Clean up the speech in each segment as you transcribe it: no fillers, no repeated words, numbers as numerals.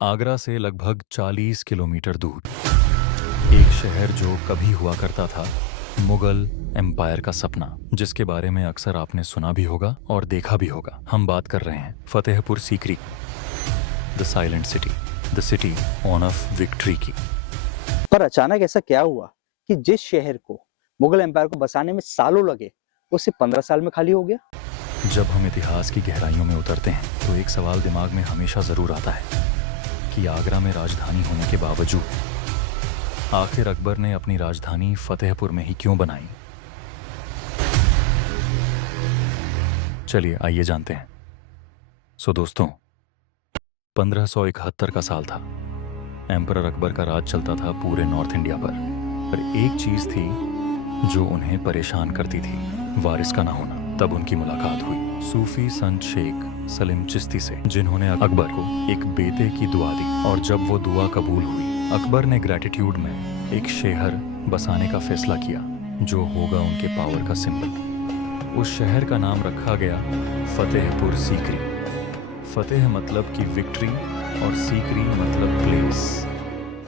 आगरा से लगभग 40 किलोमीटर दूर एक शहर जो कभी हुआ करता था, मुगल एम्पायर का सपना, जिसके बारे में अक्सर आपने सुना भी होगा और देखा भी होगा। हम बात कर रहे हैं Fatehpur Sikri, the silent city, the city on off victory की। पर अचानक ऐसा क्या हुआ कि जिस शहर को मुगल एम्पायर को बसाने में सालों लगे, वो सिर्फ 15 साल में खाली हो गया। जब हम इतिहास की गहराइयों में उतरते हैं तो एक सवाल दिमाग में हमेशा जरूर आता है कि आगरा में राजधानी होने के बावजूद आखिर अकबर ने अपनी राजधानी फतेहपुर में ही क्यों बनाई। चलिए आइए जानते हैं। दोस्तों, 1571 का साल था। एम्परर अकबर का राज चलता था पूरे नॉर्थ इंडिया पर एक चीज थी जो उन्हें परेशान करती थी, वारिस का ना होना। तब उनकी मुलाकात हुई सूफी संत शेख सलीम चिश्ती से, जिन्होंने अकबर को एक बेटे की दुआ दी। और जब वो दुआ कबूल हुई, अकबर ने ग्रेटिट्यूड में एक शहर बसाने का फैसला किया जो होगा उनके पावर का सिंबल। उस शहर का नाम रखा गया फतेहपुर सीकरी। फतेह मतलब कि विक्ट्री और सीकरी मतलब प्लेस,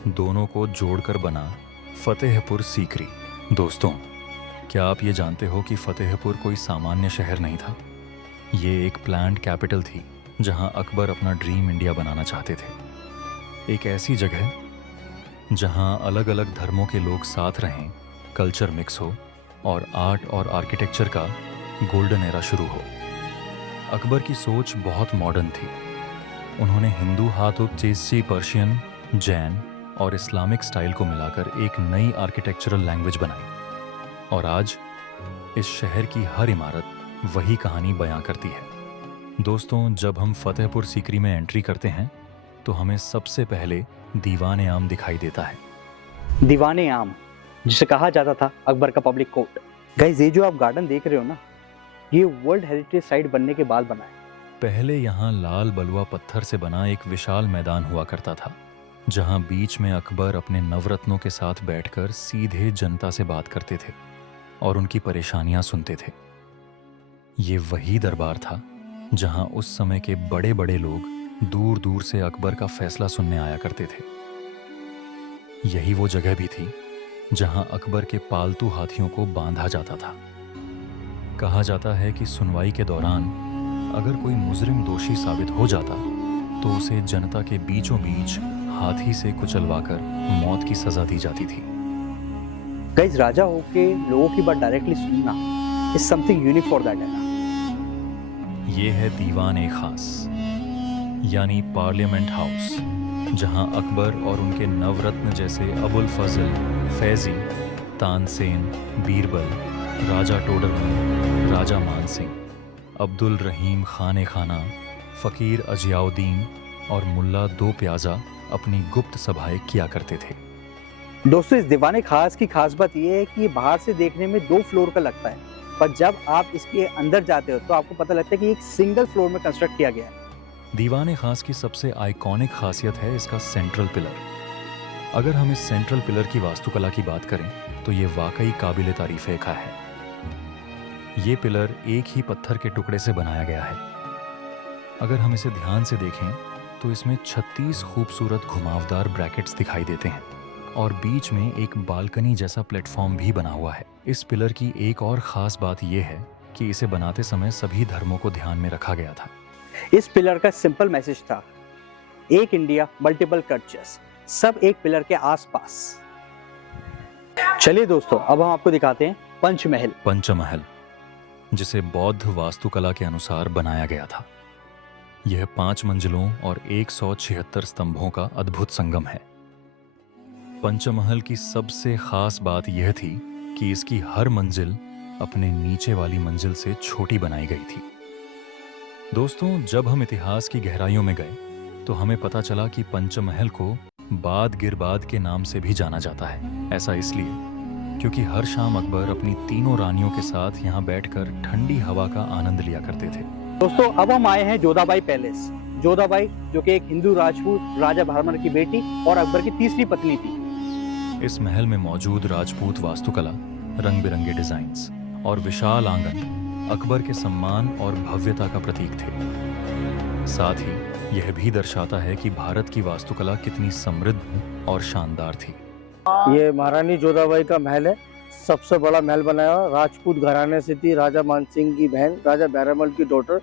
दोनों को जोड़कर बना फतेहपुर सीकरी। दोस्तों, क्या आप ये जानते हो कि फतेहपुर कोई सामान्य शहर नहीं था? ये एक प्लान्ड कैपिटल थी जहां अकबर अपना ड्रीम इंडिया बनाना चाहते थे। एक ऐसी जगह जहां अलग अलग धर्मों के लोग साथ रहें, कल्चर मिक्स हो और आर्ट और आर्किटेक्चर का गोल्डन एरा शुरू हो। अकबर की सोच बहुत मॉडर्न थी। उन्होंने हिंदू हाथों पर्शियन, जैन और इस्लामिक स्टाइल को मिलाकर एक नई आर्किटेक्चरल लैंग्वेज बनाई। और आज इस शहर की हर इमारत वही कहानी बयां करती है। दोस्तों, जब हम फतेहपुर सीकरी में एंट्री करते हैं तो हमें सबसे पहले दीवान आम दिखाई देता है। दीवाने आम, जिसे कहा जाता था अकबर का पब्लिक कोर्ट। गाइस, ये जो आप गार्डन देख रहे हो ना, ये वर्ल्ड हेरिटेज साइट बनने के बाद बना है। पहले यहाँ लाल बलुआ पत्थर से बना एक विशाल मैदान हुआ करता था, जहाँ बीच में अकबर अपने नवरत्नों के साथ बैठकर सीधे जनता से बात करते थे और उनकी परेशानियां सुनते थे। ये वही दरबार था जहां उस समय के बड़े बड़े लोग दूर दूर से अकबर का फैसला सुनने आया करते थे। यही वो जगह भी थी जहां अकबर के पालतू हाथियों को बांधा जाता था। कहा जाता है कि सुनवाई के दौरान अगर कोई मुजरिम दोषी साबित हो जाता तो उसे जनता के बीचों बीच हाथी से कुचलवाकर मौत की सजा दी जाती थी। गाइस, राजा होके लोगों की बात डायरेक्टली सुनना is something unique for that era. ये है दीवान खास, यानी पार्लियामेंट हाउस, जहां अकबर और उनके नवरत्न जैसे अबुल फजल, फैजी, तानसेन, बीरबल, राजा टोडरमल, राजा मानसिंह, अब्दुल रहीम खान खाना, फकीर अजियाउद्दीन और मुल्ला दो प्याजा अपनी गुप्त सभाएं किया करते थे। दोस्तों, इस दीवाने खास की खास बात यह है कि ये बाहर से देखने में 2 फ्लोर का लगता है, पर जब आप इसके अंदर जाते हो तो आपको पता लगता है कि एक सिंगल फ्लोर में कंस्ट्रक्ट किया गया है। दीवाने खास की सबसे आइकॉनिक खासियत है इसका सेंट्रल पिलर। अगर हम इस सेंट्रल पिलर की वास्तुकला की बात करें तो ये वाकई काबिले तारीफ का है। ये पिलर एक ही पत्थर के टुकड़े से बनाया गया है। अगर हम इसे ध्यान से देखें तो इसमें 36 खूबसूरत घुमावदार ब्रैकेट्स दिखाई देते हैं और बीच में एक बालकनी जैसा प्लेटफॉर्म भी बना हुआ है। इस पिलर की एक और खास बात यह है कि इसे बनाते समय सभी धर्मों को ध्यान में रखा गया था। इस पिलर का सिंपल मैसेज था, एक इंडिया मल्टीपल कल्चर्स, सब एक पिलर के आसपास। चलिए दोस्तों, अब हम आपको दिखाते हैं पंचमहल। पंचमहल, जिसे बौद्ध वास्तुकला के अनुसार बनाया गया था। यह 5 मंजिलों और 176 स्तंभों का अद्भुत संगम है। पंचमहल की सबसे खास बात यह थी कि इसकी हर मंजिल अपने नीचे वाली मंजिल से छोटी बनाई गई थी। दोस्तों, जब हम इतिहास की गहराइयों में गए तो हमें पता चला कि पंचमहल को बाद गिरबाद के नाम से भी जाना जाता है। ऐसा इसलिए क्योंकि हर शाम अकबर अपनी तीनों रानियों के साथ यहाँ बैठकर ठंडी हवा का आनंद लिया करते थे। दोस्तों, अब हम आए हैं जोधाबाई पैलेस। जोधाबाई, जो कि एक हिंदू राजपूत राजा भरमर की बेटी और अकबर की तीसरी पत्नी थी। इस महल में मौजूद राजपूत वास्तुकला, रंग बिरंगे डिजाइन्स और विशाल आंगन अकबर के सम्मान और भव्यता का प्रतीक थे। साथ ही यह भी दर्शाता है कि भारत की वास्तुकला कितनी समृद्ध और शानदार थी। ये महारानी जोधाबाई का महल है, सबसे बड़ा महल बनाया हुआ, राजपूत घराने से थी, राजा मानसिंह की बहन, राजा बैरमल की डॉटर,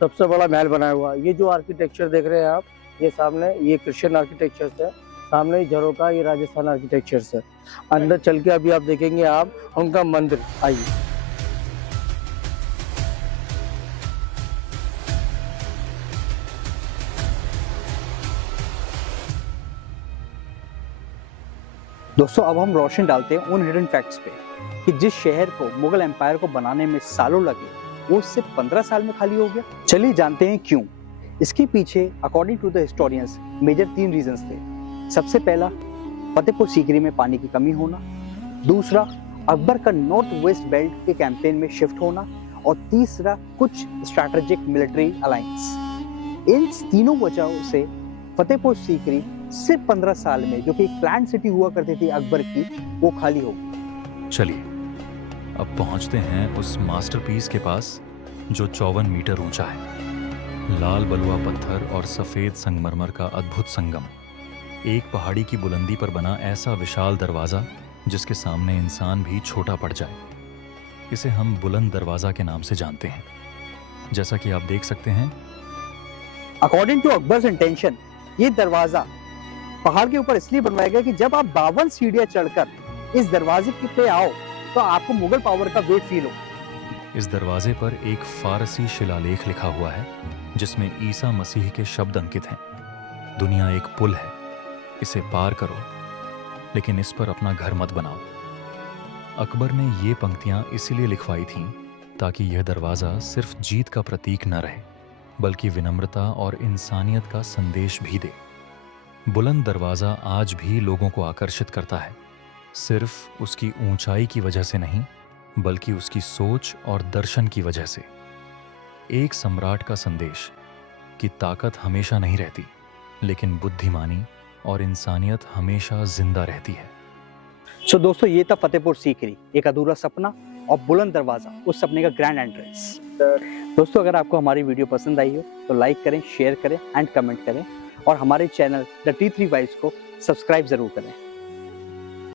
सबसे बड़ा महल बनाया हुआ। ये जो आर्किटेक्चर देख रहे हैं आप, ये सामने ये क्रिश्चियन आर्किटेक्चर है, सामने ही झरोका ये राजस्थान आर्किटेक्चर है। अंदर चल के अभी आप देखेंगे आप उनका मंदिर। आइए। दोस्तों अब हम रोशनी डालते हैं उन हिडन फैक्ट्स पे कि जिस शहर को मुगल एम्पायर को बनाने में सालों लगे वो सिर्फ 15 साल में खाली हो गया। चलिए जानते हैं क्यों। इसके पीछे according to the historians major 3 reasons थे। सबसे पहला, फतेहपुर सीकरी में पानी की कमी होना, दूसरा अकबर का नॉर्थ वेस्ट बेल्ट के कैंपेन में शिफ्ट होना, और तीसरा कुछ स्ट्रैटेजिक मिलिट्री अलायंस। इन तीनों वजहों से फतेहपुर सीकरी सिर्फ 15 साल में, जो कि एक प्लान सिटी हुआ करती थी अकबर की, वो खाली हो गई। चलिए अब पहुंचते हैं उस मास्टरपीस के पास जो 54 मीटर ऊंचा है। लाल बलुआ पत्थर और सफेद संगमरमर का अद्भुत संगम। एक पहाड़ी की बुलंदी पर बना ऐसा विशाल दरवाजा जिसके सामने इंसान भी छोटा पड़ जाए। इसे हम बुलंद दरवाजा के नाम से जानते हैं। जैसा कि आप देख सकते हैं, अकॉर्डिंग टू अकबर्स इंटेंशन ये दरवाजा पहाड़ के ऊपर इसलिए बनवाया गया कि जब आप 52 सीढ़ियां चढ़कर इस दरवाजे पे आओ तो आपको मुगल पावर का वेट फील हो। इस दरवाजे पर एक फारसी शिलालेख लिखा हुआ है जिसमें ईसा मसीह के शब्द अंकित हैं। दुनिया एक पुल है, इसे पार करो, लेकिन इस पर अपना घर मत बनाओ। अकबर ने ये पंक्तियां इसीलिए लिखवाई थीं ताकि यह दरवाजा सिर्फ जीत का प्रतीक न रहे, बल्कि विनम्रता और इंसानियत का संदेश भी दे। बुलंद दरवाजा आज भी लोगों को आकर्षित करता है, सिर्फ उसकी ऊंचाई की वजह से नहीं, बल्कि उसकी सोच और दर्शन की वजह से। एक सम्राट का संदेश कि ताकत हमेशा नहीं रहती, लेकिन बुद्धिमानी और इंसानियत हमेशा जिंदा रहती है। सो दोस्तों ये था फतेहपुर सीकरी, एक अधूरा सपना और बुलंद दरवाजा उस सपने का ग्रैंड एंट्रेंस। दोस्तों अगर आपको हमारी वीडियो पसंद आई हो तो लाइक करें, शेयर करें एंड कमेंट करें, और हमारे चैनल द T3 वाइब्स को सब्सक्राइब जरूर करें।